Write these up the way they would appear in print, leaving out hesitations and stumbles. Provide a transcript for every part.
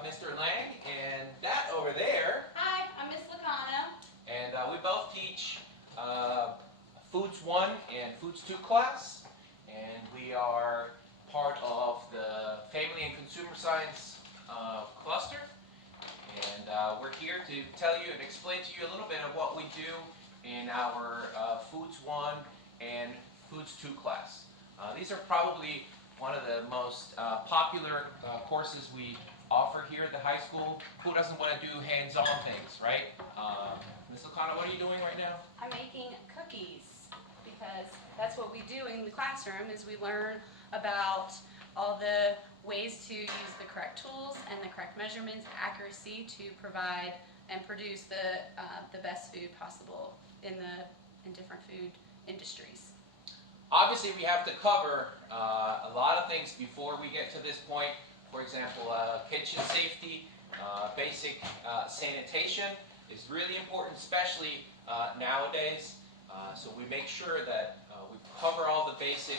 Mr. Lang, and that over there. Hi, I'm Miss Loiacono. And we both teach Foods 1 and Foods 2 class, and we are part of the Family and Consumer Science cluster. And we're here to tell you and explain to you a little bit of what we do in our Foods 1 and Foods 2 class. These are probably one of the most popular courses we offer here at the high school. Who doesn't want to do hands-on things, right? Ms. Loiacono, what are you doing right now? I'm making cookies because that's what we do in the classroom is we learn about all the ways to use the correct tools and the correct measurements, accuracy to provide and produce the best food possible in different food industries. Obviously, we have to cover a lot of things before we get to this point. For example, kitchen safety, basic sanitation is really important, especially nowadays. So we make sure that we cover all the basic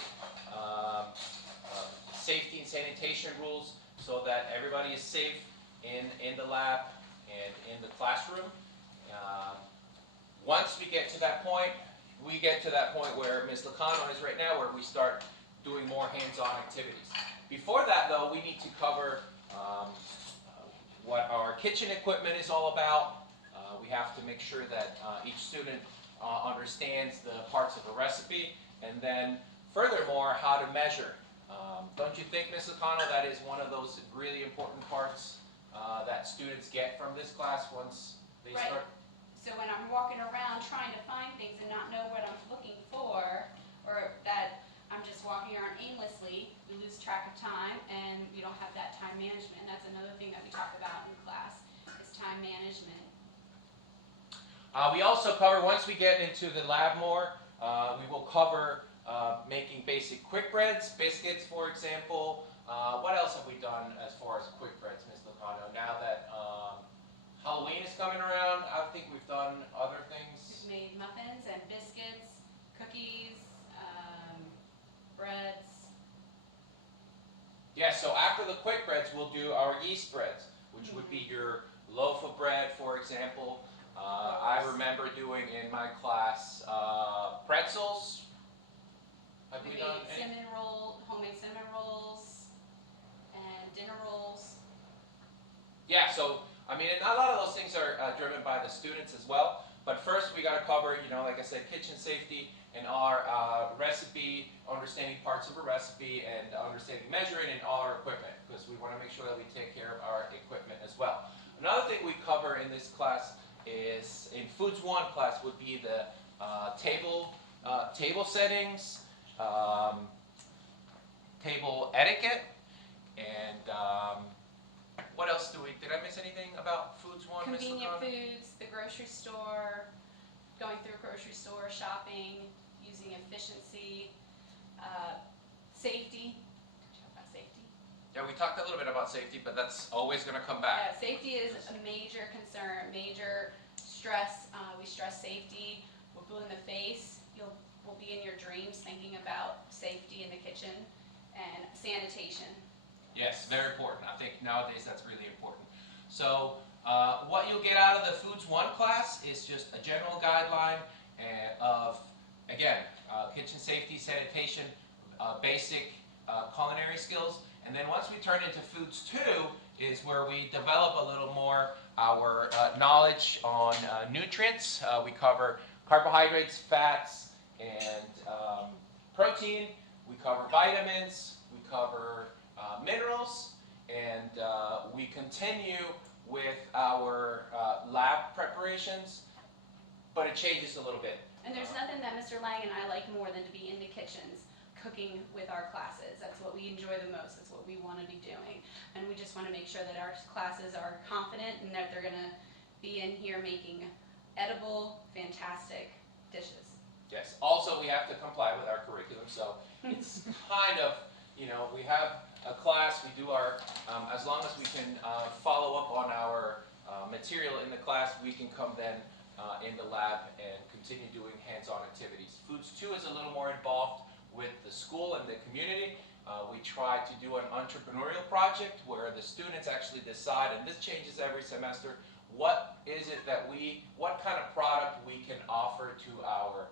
safety and sanitation rules so that everybody is safe in the lab and in the classroom. Once we get to that point, we get to that point where Ms. Loiacono is right now, where we start doing more hands-on activities. Before that, though, we need to cover what our kitchen equipment is all about. We have to make sure that each student understands the parts of a recipe, and then furthermore, how to measure. Don't you think, Ms. Loiacono, that is one of those really important parts that students get from this class once they start? So when I'm walking around trying to find things and not know what I'm looking for, or that I'm just walking around aimlessly, we lose track of time and we don't have that time management. That's another thing that we talk about in class, is time management. We also cover, once we get into the lab more, we will cover making basic quick breads, biscuits, for example. What else have we done as far as quick breads, Ms. Loiacono? Now that Halloween is coming around, I think we've done other things. We've made muffins and biscuits, cookies, breads. Yeah, so after the quick breads, we'll do our yeast breads, which would be your loaf of bread, for example. I remember doing in my class pretzels. Have we done any? Homemade cinnamon rolls, and dinner rolls. Yeah, so I mean, and a lot of those things are driven by the students as well. But first, we got to cover, like I said, kitchen safety and our recipe, understanding parts of a recipe, and understanding measuring and all our equipment, because we want to make sure that we take care of our equipment as well. Another thing we cover in this class is, in Foods 1 class, would be the table settings, table etiquette, and what else did I miss anything about Foods 1, Ms. Convenient Loiacono? foods, the grocery store, going through a grocery store, shopping, using efficiency, safety. Did you talk about safety? Yeah, we talked a little bit about safety, but that's always going to come back. Yeah, safety is a major concern, major stress. We stress safety. We're blue in the face. We'll be in your dreams thinking about safety in the kitchen and sanitation. Yes, very important. I think nowadays that's really important. So what you'll get out of the Foods 1 class is just a general guideline of, again, kitchen safety, sanitation, basic culinary skills. And then once we turn into Foods 2 is where we develop a little more our knowledge on nutrients. We cover carbohydrates, fats, and protein. We cover vitamins. We cover minerals, and we continue with our lab preparations, but it changes a little bit. And there's nothing that Mr. Lang and I like more than to be in the kitchens cooking with our classes. That's what we enjoy the most. That's what we want to be doing. And we just want to make sure that our classes are confident and that they're going to be in here making edible, fantastic dishes. Yes. Also, we have to comply with our curriculum, so it's kind of, we have a class, we do our, as long as we can follow up on our material in the class, we can come then in the lab and continue doing hands-on activities. Foods 2 is a little more involved with the school and the community, We try to do an entrepreneurial project where the students actually decide, and this changes every semester, what kind of product we can offer to our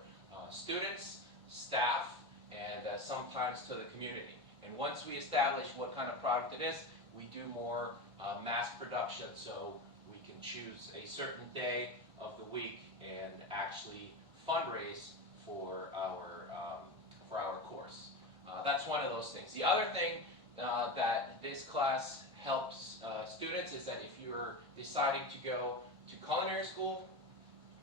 students, staff, and sometimes to the community. And once we establish what kind of product it is, we do more mass production, so we can choose a certain day of the week and actually fundraise for our course. That's one of those things. The other thing that this class helps students is that if you're deciding to go to culinary school,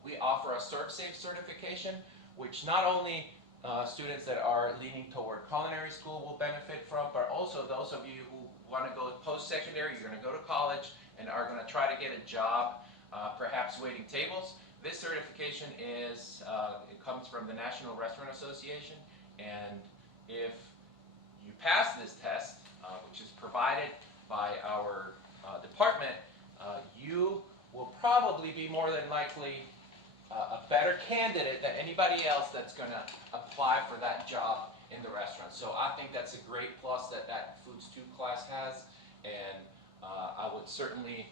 we offer a ServSafe certification, which not only students that are leaning toward culinary school will benefit from, but also those of you who want to go post-secondary, you're going to go to college and are going to try to get a job, perhaps waiting tables. This certification it comes from the National Restaurant Association, and if you pass this test, which is provided by our department, you will probably be more than likely a better candidate than anybody else that's going to apply for that job in the restaurant. So I think that's a great plus that Foods 2 class has, and I would certainly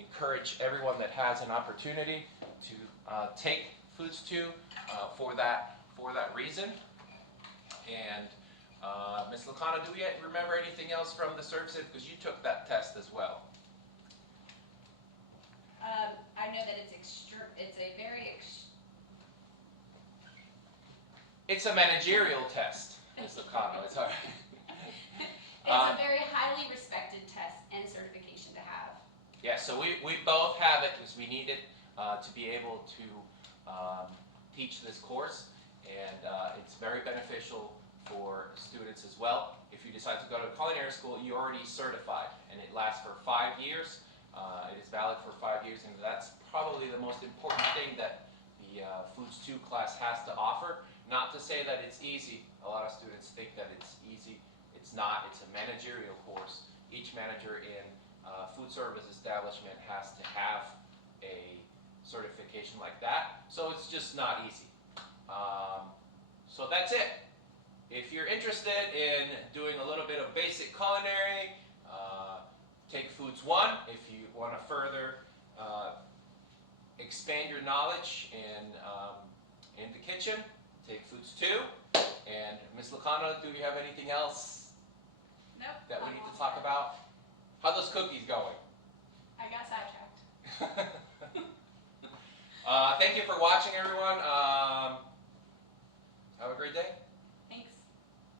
encourage everyone that has an opportunity to take Foods 2 for that reason. And Ms. Loiacono, do we remember anything else from the ServSafe? Because you took that test as well. I know that It's a managerial test, Ms. Loiacono. It's all right. It's a very highly respected test and certification to have. Yeah, so we both have it because we need it to be able to teach this course, and it's very beneficial for students as well. If you decide to go to culinary school, you're already certified, and it lasts for 5 years. It is valid for 5 years, and that's probably the most important thing that the Foods 2 class has to offer. Not to say that it's easy. A lot of students think that it's easy. It's not. It's a managerial course. Each manager in food service establishment has to have a certification like that. So it's just not easy. So that's it. If you're interested in doing a little bit of basic culinary, take Foods 1. If you want to further expand your knowledge in the kitchen, take Foods 2. And Ms. Loiacono, do you have anything else Nope. that we need to talk about? How those cookies going? I got sidetracked. Thank you for watching, everyone. Have a great day.